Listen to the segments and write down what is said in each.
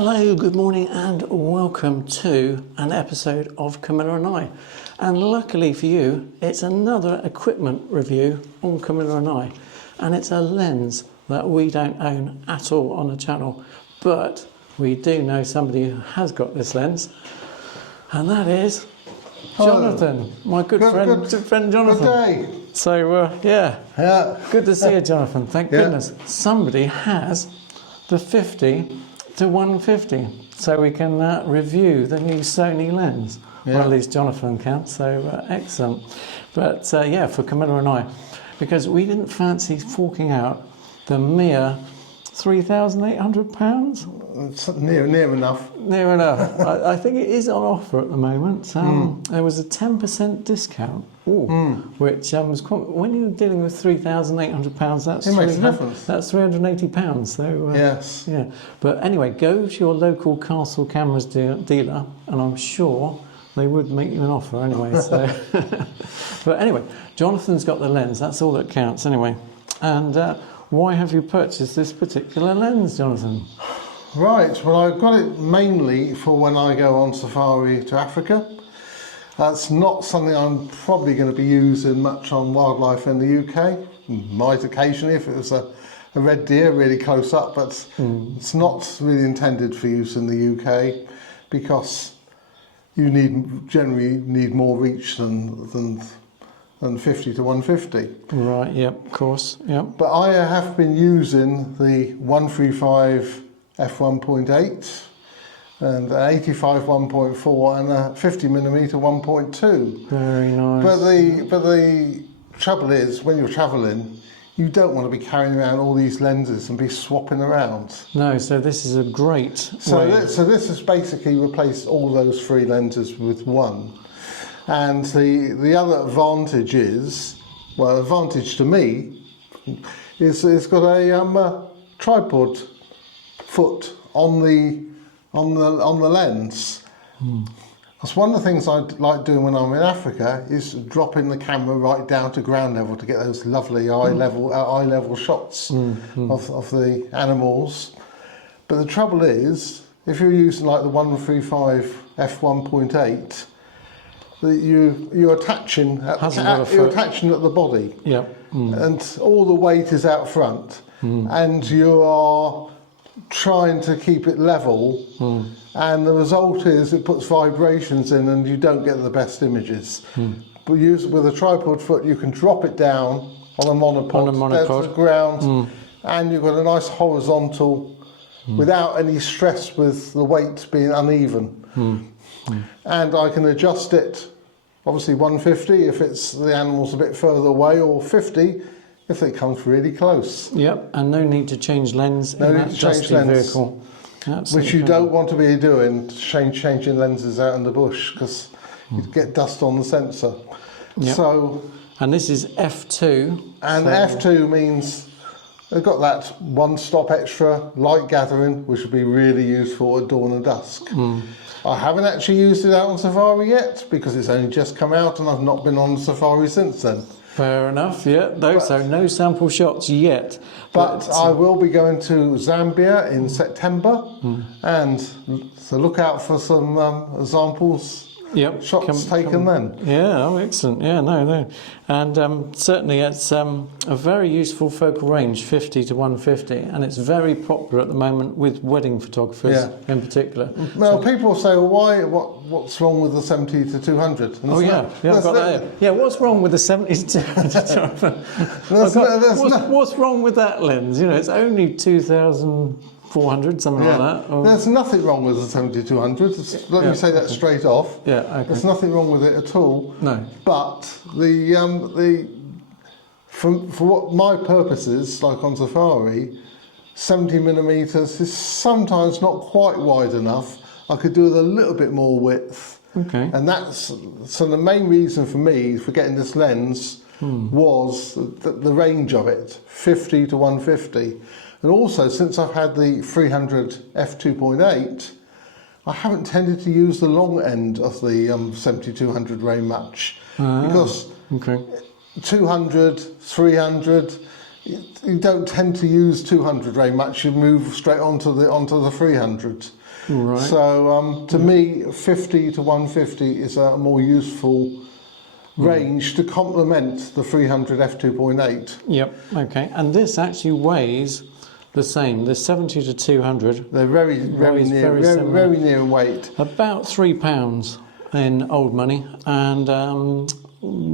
Hello, good morning and welcome to an episode of Camilla and I. And luckily for you, it's another equipment review on Camilla and I. And it's a lens that we don't own at all on the channel. But we do know somebody who has got this lens. And that is Jonathan, my good friend Jonathan. Good day. So, yeah, good to see you, Jonathan. Thank goodness. Somebody has the 50 to 150, so we can review the new Sony Lens. Well, at least Jonathan can, so excellent. But yeah, for Camilla and I, because we didn't fancy forking out the mere £3,800. It's near enough. Near enough. I think it is on offer at the moment. There was a 10% discount, which was quite, when you're dealing with £3,800, that's it makes a difference. That's £380. So yes, yeah. But anyway, go to your local Castle Cameras dealer, and I'm sure they would make you an offer anyway. So, but anyway, Jonathan's got the lens. That's all that counts anyway. And why have you purchased this particular lens, Jonathan? Right, well, I've got it mainly for when I go on safari to Africa. That's not something I'm probably going to be using much on wildlife in the UK. Might occasionally if it was a red deer really close up, but it's not really intended for use in the UK because you generally need more reach than 50 to 150. Right, yep, of course, yep. But I have been using the 135 f1.8 and an 85 1.4 and a 50mm 1.2. Very nice. But the trouble is, when you're travelling, you don't want to be carrying around all these lenses and be swapping around. No, so this is a great So this has basically replaced all those three lenses with one. And the other advantage is, well, advantage to me, is it's got a tripod foot on the lens. That's one of the things I like doing when I'm in Africa is dropping the camera right down to ground level to get those lovely eye level shots of the animals. But the trouble is, if you're using like the 135 f1.8, you're attaching at the body, and all the weight is out front, and you are trying to keep it level, and the result is it puts vibrations in, and you don't get the best images. But with a tripod foot, you can drop it down on a monopod, down to the ground, and you've got a nice horizontal, without any stress with the weight being uneven. And I can adjust it, obviously 150 if the animal's a bit further away, or 50 if it comes really close. Yep, and no need to change lens in that dusty vehicle. Absolutely. Which you don't want to be doing, changing lenses out in the bush, because you get dust on the sensor. Yep. So, and this is F2. And F2 means they've got that one stop extra light gathering, which would be really useful at dawn and dusk. I haven't actually used it out on safari yet because it's only just come out and I've not been on safari since then. Fair enough, yeah. So no sample shots yet. But I will be going to Zambia in September, and so look out for some examples. Shots taken then. Yeah, oh, excellent. Yeah, no. And certainly it's a very useful focal range, 50 to 150, and it's very popular at the moment with wedding photographers in particular. Well, people say, well, what's wrong with the 70 to 200? And I've got that here. Yeah, what's wrong with the 70 to 200? What's wrong with that lens? You know, it's only 2,400, something like that. Or... There's nothing wrong with the 70-200. Let me say that straight off. Yeah, okay. There's nothing wrong with it at all. No. But for what my purposes, like on safari, 70mm is sometimes not quite wide enough. I could do with a little bit more width. Okay. And so the main reason for me for getting this lens was the range of it, 50 to 150. And also, since I've had the 300 f2.8, I haven't tended to use the long end of the 70-200 very much, because 200, 300, you don't tend to use 200 very much. You move straight onto the 300. Right. So to me, 50 to 150 is a more useful range to complement the 300 f2.8. Yep. Okay. And this actually weighs the same. The 70 to 200. They're very near in weight. About £3 in old money, and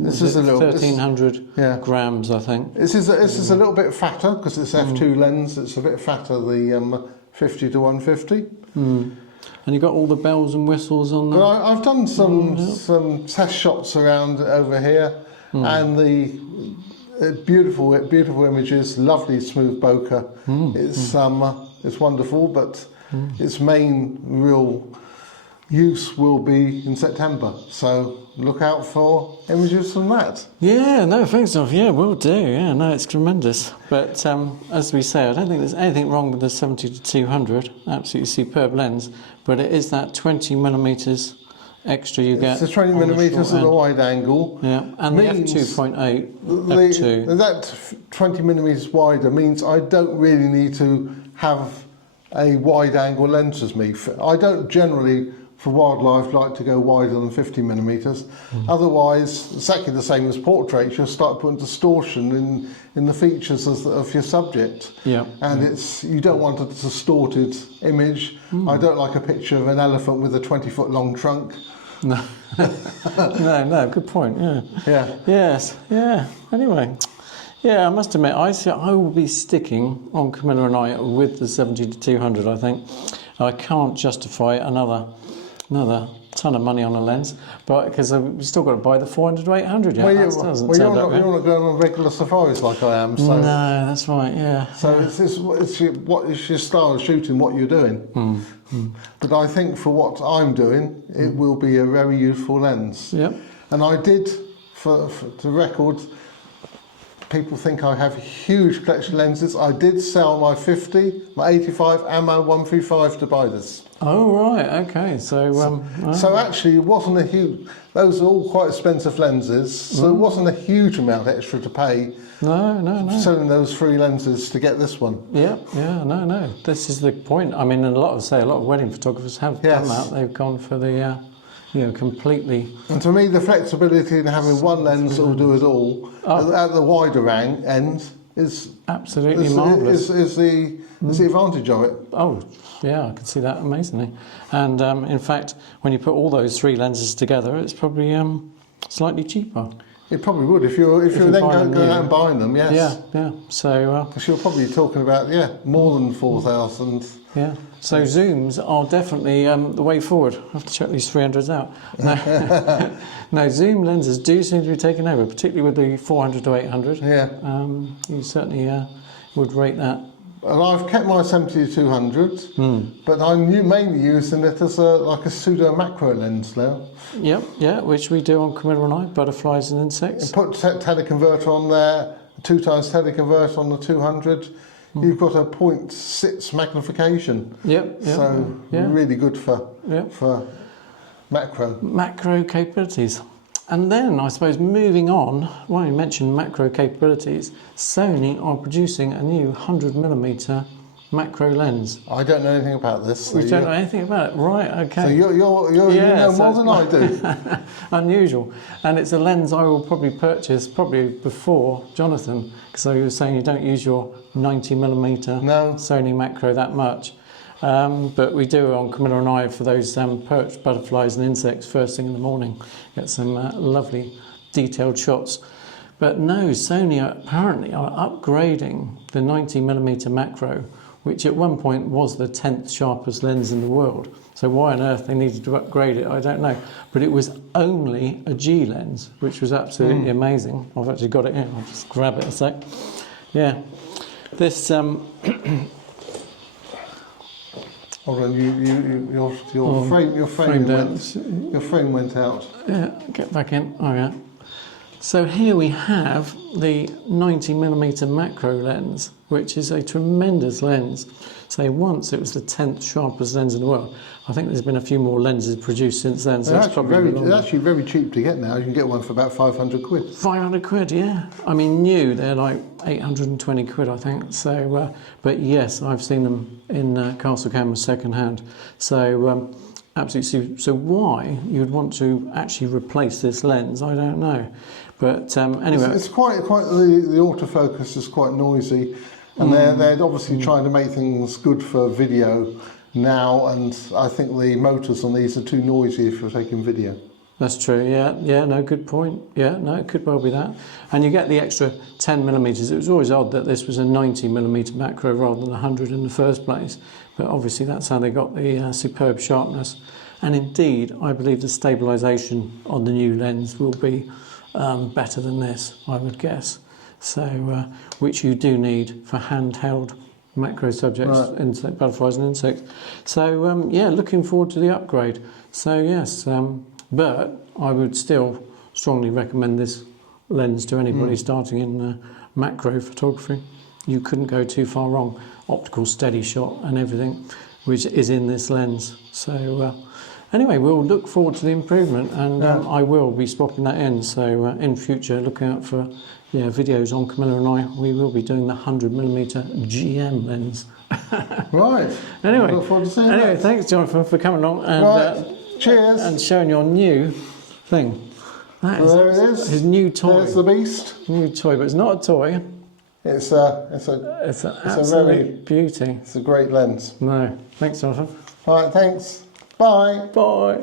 this is a little 1,300 grams, I think. This is a little bit fatter because it's f2 lens. It's a bit fatter, the 50 to 150. And you've got all the bells and whistles on there. But I've done some test shots around over here, and the beautiful images, lovely smooth bokeh. It's wonderful, but its main real use will be in September. So look out for images from that. Yeah, no, thanks, Off. Yeah, will do. Yeah, no, it's tremendous. But as we say, I don't think there's anything wrong with the 70 to 200. Absolutely superb lens. But it is that 20 millimeters extra you get. It's the 20 millimeters of the wide angle. Yeah, and the f2.8, f2. That 20 millimeters wider means I don't really need to have a wide angle lens as me. I don't generally, for wildlife, like to go wider than 50 millimeters. Otherwise, exactly the same as portraits, you'll start putting distortion in the features of your subject. Yeah. And you don't want a distorted image. I don't like a picture of an elephant with a 20-foot long trunk. No. no, good point. Yeah. Yeah. Yes. Yeah. Anyway. Yeah, I must admit, I will be sticking on Camilla and I with the 70 to 200. I think I can't justify another ton of money on a lens, but because we've still got to buy the 400 to 800. Yeah, you're not going on regular safaris like I am. So. No, that's right. Yeah. So it's your style of shooting, what you're doing. But I think for what I'm doing, it will be a very useful lens. Yep. And I did, for the record, people think I have a huge collection of lenses. I did sell my 50, my 85, and my 135 to buy this. Oh, right, okay. So actually, it wasn't a huge. Those are all quite expensive lenses, so it wasn't a huge amount extra to pay. No. Selling those 3 lenses to get this one. Yeah, no. This is the point. I mean, a lot of wedding photographers have done that. They've gone for the, completely. And to me, the flexibility in having one lens that will do it all at the wider end is absolutely marvellous. Is the advantage of it. Oh, yeah, I can see that amazingly. And in fact, when you put all those 3 lenses together, it's probably slightly cheaper. It probably would if you're then going out and buying them. Yes. Yeah. So because you're probably talking about more than 4,000. Yeah. So zooms are definitely the way forward. I have to check these 300s out. No, zoom lenses do seem to be taking over, particularly with the 400 to 800. Yeah. You certainly would rate that. And I've kept my 70 to 200, but I'm mainly using it as like a pseudo macro lens now. Yeah, which we do on Camilla and I, butterflies and insects. You put teleconverter on there, 2 times teleconverter on the 200. You've got a 0.6 magnification. Yep. So really good for macro. Macro capabilities. And then, I suppose, moving on, when you mentioned macro capabilities, Sony are producing a new 100mm macro lens. I don't know anything about this. So you don't know anything about it? Right, okay. So you know more than I do. Unusual. And it's a lens I will probably purchase before Jonathan, because you were saying you don't use your 90mm Sony macro that much. But we do on Camilla and I for those perch butterflies and insects first thing in the morning. Get some lovely detailed shots. But no, Sony apparently are upgrading the 90mm macro, which at one point was the 10th sharpest lens in the world. So why on earth they needed to upgrade it, I don't know. But it was only a G lens, which was absolutely amazing. I've actually got it here. I'll just grab it a sec. Yeah. This... Hold on, your frame went out. Yeah, get back in. Oh yeah. So here we have the 90mm macro lens, which is a tremendous lens. So once it was the 10th sharpest lens in the world. I think there's been a few more lenses produced since then. So They're it's probably actually very cheap to get now. You can get one for about 500 quid. 500 quid, yeah. I mean, new, they're like 820 quid, I think. So, but yes, I've seen them in Castle Camo second hand. So, absolutely. So why you'd want to actually replace this lens, I don't know. But anyway, it's quite the autofocus is quite noisy, and they're obviously trying to make things good for video now, and I think the motors on these are too noisy if you're taking video. That's true, yeah, no, good point. Yeah, no, it could well be that. And you get the extra 10mm. It was always odd that this was a 90mm macro rather than 100 in the first place, but obviously that's how they got the superb sharpness. And indeed, I believe the stabilisation on the new lens will be better than this, I would guess. So, which you do need for handheld macro subjects, right. insect, butterflies and insects. So, yeah, looking forward to the upgrade. So, yes, but I would still strongly recommend this lens to anybody starting in macro photography. You couldn't go too far wrong. Optical steady shot and everything, which is in this lens. So, anyway, we'll look forward to the improvement, and I will be swapping that in. So in future, look out for videos on Camilla and I. We will be doing the 100mm GM lens. Right. Anyway, look forward to seeing that. Thanks, Jonathan, for coming along and cheers and showing your new thing. There it is. His new toy. There's the beast. New toy, but it's not a toy. It's an absolute beauty. It's a great lens. No, thanks, Jonathan. All right, thanks. Bye. Bye.